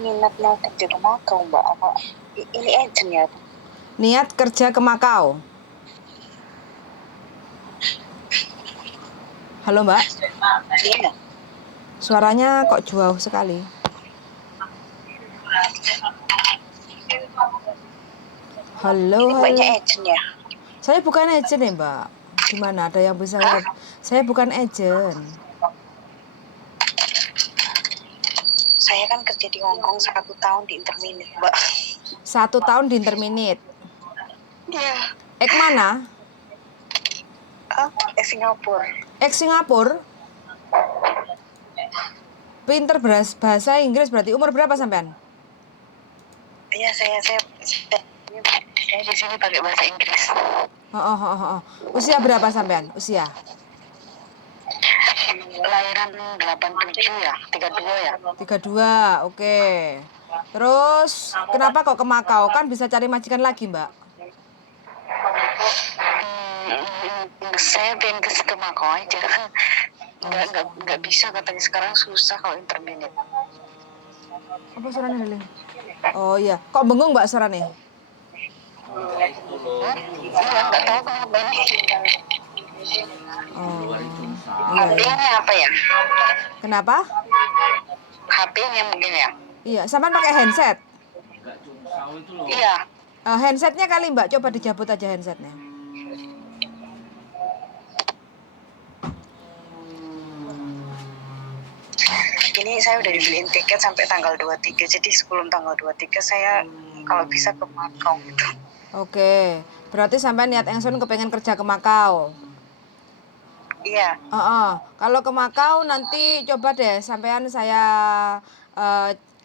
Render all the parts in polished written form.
minat mau kerja ke Makau, Mbak. Apa ini agent ya? Niat kerja ke Makau. Halo Mbak, Iya. suaranya kok jauh sekali. Halo, Ini Mbaknya halo. agent ya? Saya bukan agent ya Mbak. Gimana ada yang bisa Hah? Saya bukan agent. Saya kan kerja di Hong Kong 1 tahun di Interminit, Mbak. 1 tahun di Interminit. Iya. Mana? Singapura. Singapura. Pinter bahasa Inggris berarti. Umur berapa sampean? Iya, saya di sini pakai bahasa Inggris. Usia berapa sampean? Usia? Kelahiran 87 ya, 32 ya. 32, oke. Terus kenapa kok ke Makau? Kan bisa cari majikan lagi Mbak. Saya pengen ke Makau aja. Nggak bisa katanya sekarang susah kalau Interminit. Apa suaranya Lili? Oh iya, kok bengong Mbak suaranya? Iya, nggak tahu kenapa ini. Oh, HP-nya apa ya? Kenapa? HP-nya mungkin ya. Iya, sampean pakai handset? Iya. Handsetnya kali Mbak, coba dijabut aja handsetnya. Ini saya udah dibeliin tiket sampai tanggal 23. Jadi sebelum tanggal 23 saya kalau bisa ke Makau gitu. Oke, berarti sampean niat engsun kepengen kerja ke Makau. Iya. Kalau ke Makau nanti coba deh sampean saya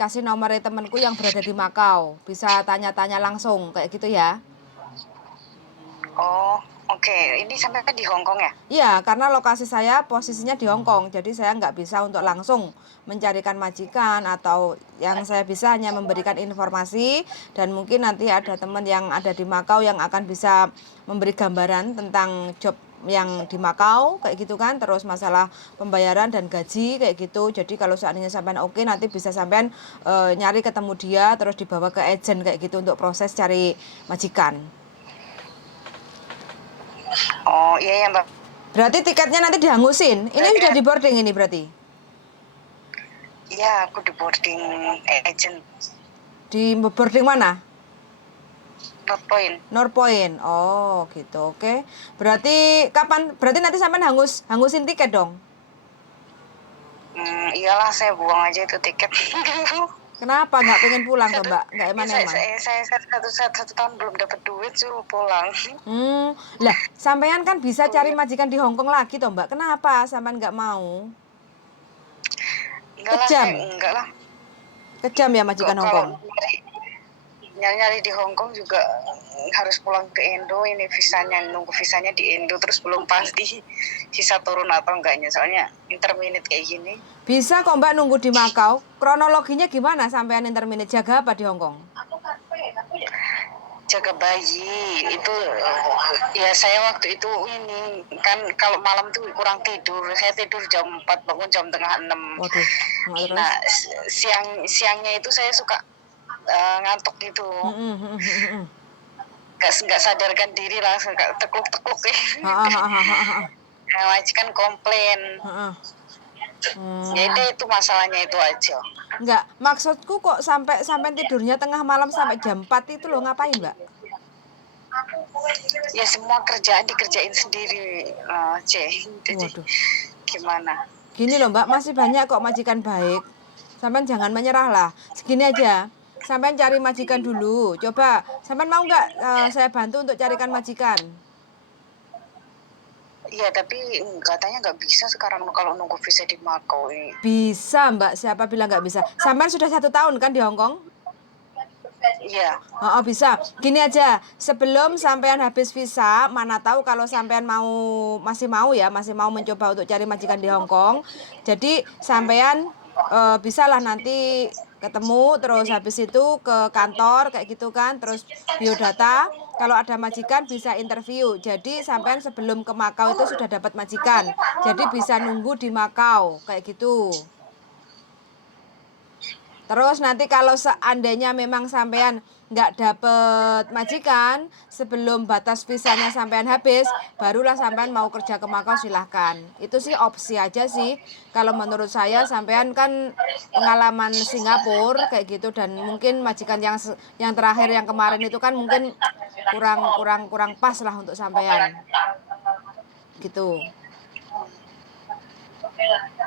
kasih nomornya temanku yang berada di Makau. Bisa tanya-tanya langsung kayak gitu ya. Oh, oke. Ini sampai di Hong Kong ya? Iya, karena lokasi saya posisinya di Hong Kong. Jadi saya nggak bisa untuk langsung mencarikan majikan, atau yang saya bisa hanya memberikan informasi, dan mungkin nanti ada teman yang ada di Makau yang akan bisa memberi gambaran tentang job yang di Makau kayak gitu kan, terus masalah pembayaran dan gaji kayak gitu. Jadi kalau seandainya sampean oke, nanti bisa sampean nyari ketemu dia terus dibawa ke agent kayak gitu untuk proses cari majikan. Oh, iya ya, Mbak. Berarti tiketnya nanti dihangusin. Ini sudah di boarding ini berarti? Iya, aku di boarding agent. Di boarding mana? Northpoint. Northpoint. Oh, gitu. Oke. Berarti kapan? Berarti nanti sampean hangusin tiket dong. Iyalah, saya buang aja itu tiket. Kenapa nggak pengen pulang tuh Mbak? Nggak eman-eman? Saya satu tahun belum dapat duit suruh pulang. Lah, sampean kan bisa cari majikan di Hong Kong lagi toh Mbak. Kenapa sampean nggak mau? Enggak lah. Kejam ya majikan Hong Kong. Nyari di Hong Kong juga harus pulang ke Indo, ini nunggu visanya di Indo, terus belum pasti bisa turun atau enggaknya, soalnya Interminit kayak gini. Bisa kok Mbak nunggu di Makau. Kronologinya gimana sampean Interminit? Jaga apa di Hong Kong? Jaga bayi itu ya. Saya waktu itu ini kan kalau malam tuh kurang tidur, saya tidur jam 4 bangun jam tengah 6. Waduh. Nah, siangnya itu saya suka ngantuk gitu. Nggak sadarkan diri, langsung tekluk-tekluk ya. Majikan komplain. Jadi itu masalahnya itu aja. Enggak, maksudku kok sampai tidurnya tengah malam sampai jam 4 itu loh, ngapain Mbak? Ya semua kerjaan dikerjain sendiri, jadi gimana? Gini loh Mbak, masih banyak kok majikan baik. Sampean jangan menyerah lah. Segini aja, sampean cari majikan dulu. Coba, sampean mau nggak saya bantu untuk carikan majikan? Iya, tapi katanya nggak bisa sekarang kalau nunggu visa di Makau ini. Bisa Mbak, siapa bilang nggak bisa? Sampean sudah 1 tahun kan di Hong Kong? Iya. Bisa. Gini aja, sebelum sampean habis visa, mana tahu kalau sampean masih mau mencoba untuk cari majikan di Hong Kong. Jadi sampean bisa lah nanti ketemu, terus habis itu ke kantor kayak gitu kan, terus biodata. Kalau ada majikan bisa interview. Jadi sampean sebelum ke Makau itu sudah dapat majikan. Jadi bisa nunggu di Makau kayak gitu. Terus nanti kalau seandainya memang sampean nggak dapet majikan, sebelum batas visanya sampean habis, barulah sampean mau kerja ke Makau silahkan. Itu sih opsi aja sih. Kalau menurut saya sampean kan pengalaman Singapura kayak gitu, dan mungkin majikan yang terakhir yang kemarin itu kan mungkin kurang pas lah untuk sampean. Gitu.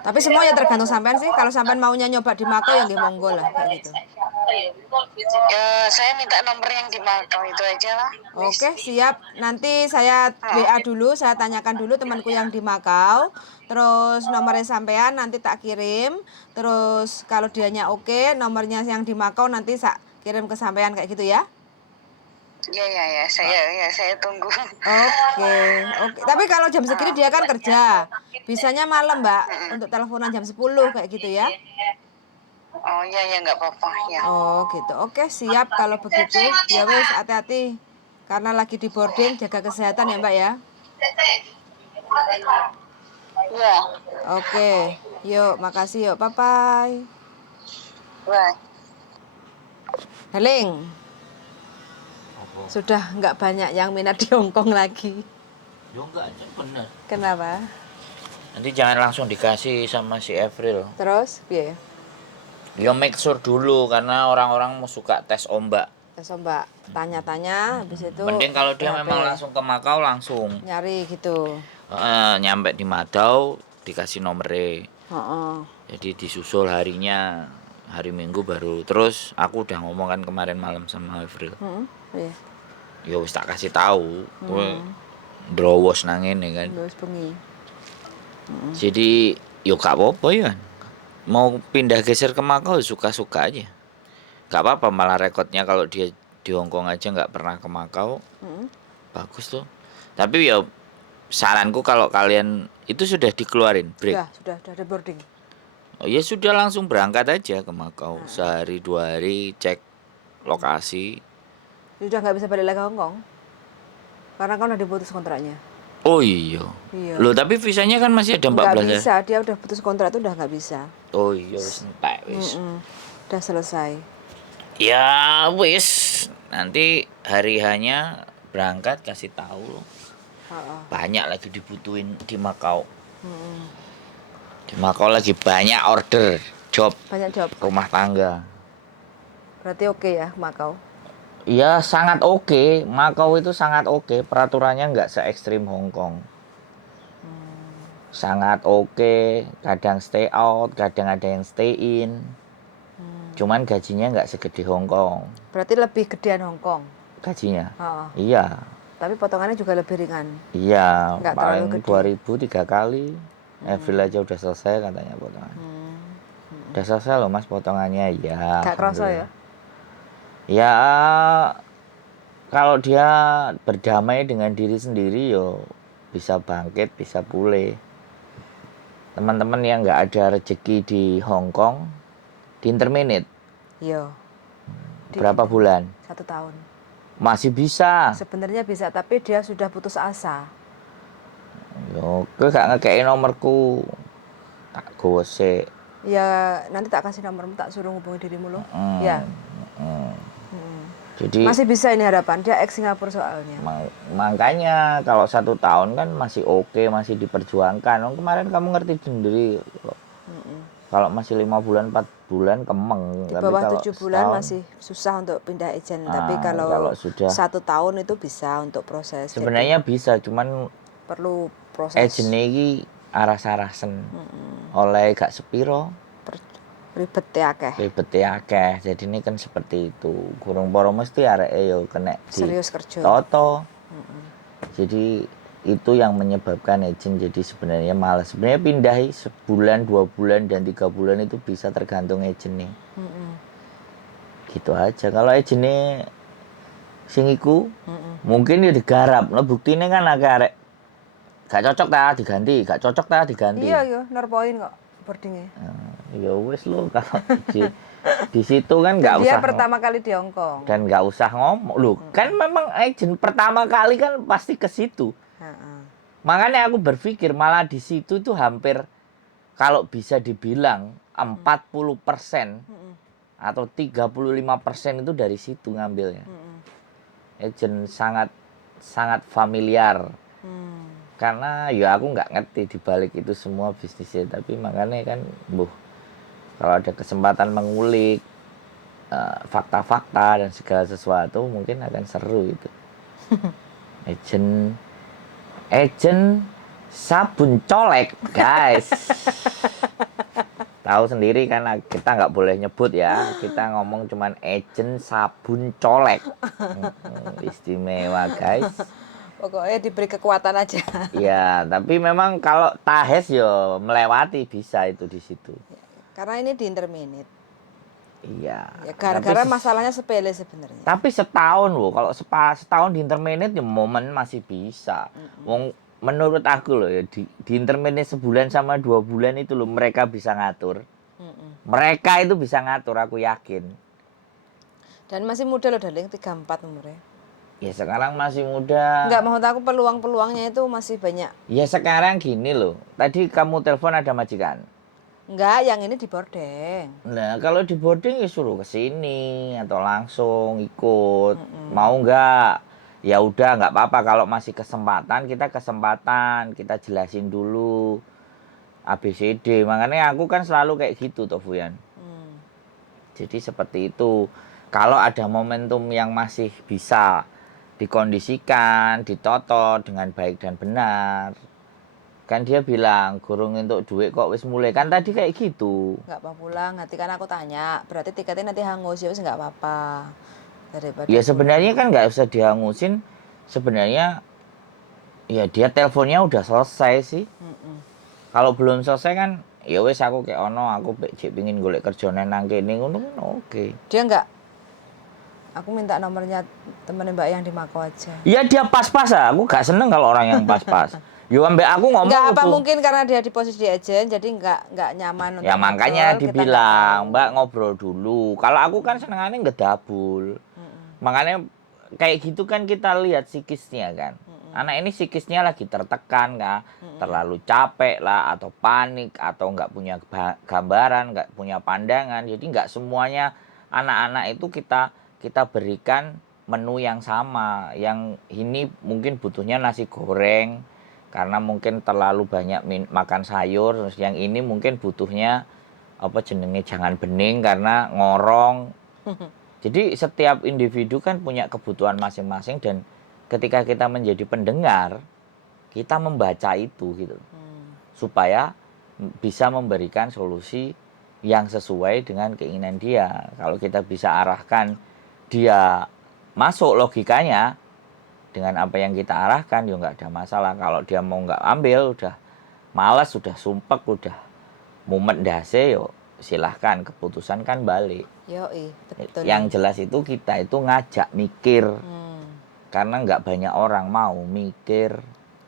Tapi semuanya tergantung sampean sih. Kalau sampean maunya nyoba di Makau ya nggih monggo lah kayak gitu. Saya minta nomor yang di Makau itu aja lah. Oke, siap. Nanti saya WA dulu, saya tanyakan dulu temanku yang di Makau. Terus nomornya sampean nanti tak kirim. Terus kalau dianya oke, nomornya yang di Makau nanti saya kirim ke sampean kayak gitu ya. Ya, saya tunggu. Oke. Tapi kalau jam segini dia kan kerja. Bisanya malam, Mbak, untuk teleponan jam 10 kayak gitu ya. Oh ya nggak apa-apa ya. Oh, gitu. Oke, siap kalau begitu. Ya wes, hati-hati. Karena lagi di boarding, jaga kesehatan ya, Mbak ya. Ya. Oke. Yuk, makasih yuk. Bye-bye. Bye. Heling. Sudah nggak banyak yang minat di Hongkong lagi. Ya enggak, bener. Kenapa? Nanti jangan langsung dikasih sama si April. Terus, piye? Ya make sure dulu karena orang-orang mau suka tes ombak. Terus Mbak tanya-tanya, habis itu Mending kalau dia PHP. memang langsung ke Makau langsung. Nyari gitu. Nyampe di Madau dikasih nomornya. Heeh. Jadi disusul harinya. Hari Minggu baru. Terus aku udah ngomong kan kemarin malam sama April. Iya. Ya wis tak kasih tahu. Kowe drowos nang ngene kan. Terus bengi. Jadi yo gak apa-apa ya. Mau pindah geser ke Makau suka-suka aja. Gak apa-apa malah rekodnya kalau dia di Hongkong aja nggak pernah ke Makau. Bagus tuh. Tapi ya saranku kalau kalian itu sudah dikeluarin break. Sudah ada boarding. Oh ya sudah langsung berangkat aja ke Makau. Sehari 2 hari cek lokasi. Sudah nggak bisa balik lagi ke Hongkong. Karena kan udah diputus kontraknya. Oh iya. Loh tapi visanya kan masih ada 14 Nggak ya? bisa, dia udah putus kontrak itu udah nggak bisa. Oh iya wis entek wis. Udah selesai. Ya wis nanti hari hanya berangkat kasih tahu loh. Banyak lagi dibutuhin di Makau. Di Makau lagi banyak order job Banyak job. rumah tangga. Berarti oke ya Makau. Ya sangat oke. Makau itu sangat oke. Peraturannya nggak se-ekstrim Hong Kong. Sangat oke. Kadang stay out, kadang ada yang stay in. Cuman gajinya nggak segede Hong Kong. Berarti lebih gedean Hongkong. Gajinya? Heeh. Iya. Tapi potongannya juga lebih ringan. Iya. Nggak Paling terlalu gede. 2.000 3 kali. April aja udah selesai katanya potongan. Udah selesai loh mas potongannya ya. Gak kerasa ya? Ya kalau dia berdamai dengan diri sendiri yo bisa bangkit, bisa pulih. Teman-teman yang nggak ada rezeki di Hong Kong di interminate. Iya. Berapa bulan? 1 tahun. Masih bisa. Sebenarnya bisa, tapi dia sudah putus asa. Yo, gue gak ngekei nomorku. Tak gosek. Ya nanti tak kasih nomormu, tak suruh hubungi dirimu loh. Ya. Jadi Masih bisa ini harapan, dia ex Singapura soalnya. makanya kalau 1 tahun kan masih oke, masih diperjuangkan. Kemarin kamu ngerti sendiri. Kalau masih 5 bulan, 4 bulan kemeng. Di Tapi bawah kalau 7 bulan setahun, masih susah untuk pindah agent. Tapi kalau sudah 1 tahun itu bisa untuk proses. sebenarnya Jadi bisa, cuman perlu proses. agent ini aras-arasen. Oleh gak sepiro. Ribet ya akeh. Ribet akeh. Jadi ini kan seperti itu. Gurung poro mesti areke yo kena di Serius kerja. toto. Jadi itu yang menyebabkan agent jadi sebenarnya malas. Sebenarnya pindah sebulan, 2 bulan dan 3 bulan itu bisa tergantung agentnya. Gitu aja. Kalau agentnya sing iku mungkin ya digarap. Nah buktinya kan arek gak cocok ta diganti, gak cocok ta diganti. Iya, nerpoin kok boardingnya. Ya wes lo kalau di situ kan nggak usah. Dia pertama kali di Hong Kong. Dan nggak usah ngomong lo kan memang agent pertama kali kan pasti ke situ. Makanya aku berpikir malah di situ tuh hampir kalau bisa dibilang 40% atau 35% itu dari situ ngambilnya. Agent sangat familiar. Karena ya aku nggak ngerti dibalik itu semua bisnisnya, tapi makanya kan kalau ada kesempatan mengulik fakta-fakta dan segala sesuatu mungkin akan seru itu. Agent sabun colek, guys. Tahu sendiri kan kita nggak boleh nyebut ya, kita ngomong cuman agent sabun colek. Istimewa, guys. Pokoknya diberi kekuatan aja. Ya, tapi memang kalau tahes yo melewati bisa itu di situ. Karena ini di interminute. Iya. Ya, gara-gara masalahnya sepele sebenarnya. Tapi setahun loh, kalau setahun di interminute ya momen masih bisa. Wong menurut aku loh ya di interminute sebulan sama 2 bulan itu loh mereka bisa ngatur. Mereka itu bisa ngatur, aku yakin. Dan masih muda loh darling, 34 umurnya. Ya sekarang masih muda. Enggak, maksud aku peluang-peluangnya itu masih banyak. Ya sekarang gini loh. Tadi kamu telepon ada majikan. Enggak, yang ini di boarding. Nah, kalau di boarding ya suruh ke sini atau langsung ikut. Mau enggak? Ya udah enggak apa-apa kalau masih kesempatan, kita jelasin dulu ABCD. Makanya aku kan selalu kayak gitu toh, Fuyan. Jadi seperti itu. Kalau ada momentum yang masih bisa dikondisikan, ditoto dengan baik dan benar. Kan dia bilang, gurung untuk duit kok wis mulai. Kan tadi kayak gitu. Enggak apa pulang, nanti kan aku tanya, berarti tiketnya nanti hangus, ya wis enggak apa-apa. Daripada Ya sebenarnya kan nggak usah dihangusin. Sebenarnya ya dia teleponnya udah selesai sih. Kalau belum selesai kan ya wis aku kayak aku pingin golek kerja nang kene ngono oke. Dia enggak. Aku minta nomornya temen Mbak yang di Mako aja. Iya dia pas-pas ah. Aku gak seneng kalau orang yang pas-pas. Yo ambek aku ngomong enggak apa tuh. mungkin karena dia di posisi agent jadi enggak nyaman untuk Ya makanya ngobrol, dibilang Mbak ngobrol dulu. Kalau aku kan senengannya ngedabul. Makanya kayak gitu kan kita lihat psikisnya kan. Anak ini psikisnya lagi tertekan kah, terlalu capek lah atau panik atau nggak punya gambaran, nggak punya pandangan. Jadi nggak semuanya anak-anak itu kita berikan menu yang sama. Yang ini mungkin butuhnya nasi goreng karena mungkin terlalu banyak makan sayur. Terus yang ini mungkin butuhnya jangan bening karena ngorong. Jadi setiap individu kan punya kebutuhan masing-masing dan ketika kita menjadi pendengar, kita membaca itu gitu. Supaya bisa memberikan solusi yang sesuai dengan keinginan dia. Kalau kita bisa arahkan dia masuk logikanya dengan apa yang kita arahkan, ya nggak ada masalah. Kalau dia mau nggak ambil, udah malas, udah sumpek, udah mumet dase, yo silahkan, keputusan kan balik. Yoi, betul. Yang jelas itu kita itu ngajak mikir, karena nggak banyak orang mau mikir.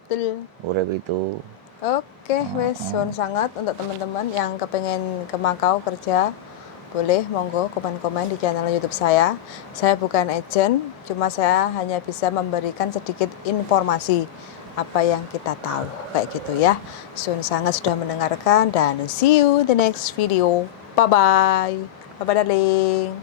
Betul. Urip itu. Oke, wes suwun sangat untuk teman-teman yang kepengen ke Makau kerja. Boleh monggo komen-komen di channel YouTube saya. Saya bukan agent, cuma saya hanya bisa memberikan sedikit informasi apa yang kita tahu kayak gitu ya. Suwun sangat sudah mendengarkan dan see you the next video. Bye bye. Bye bye darling.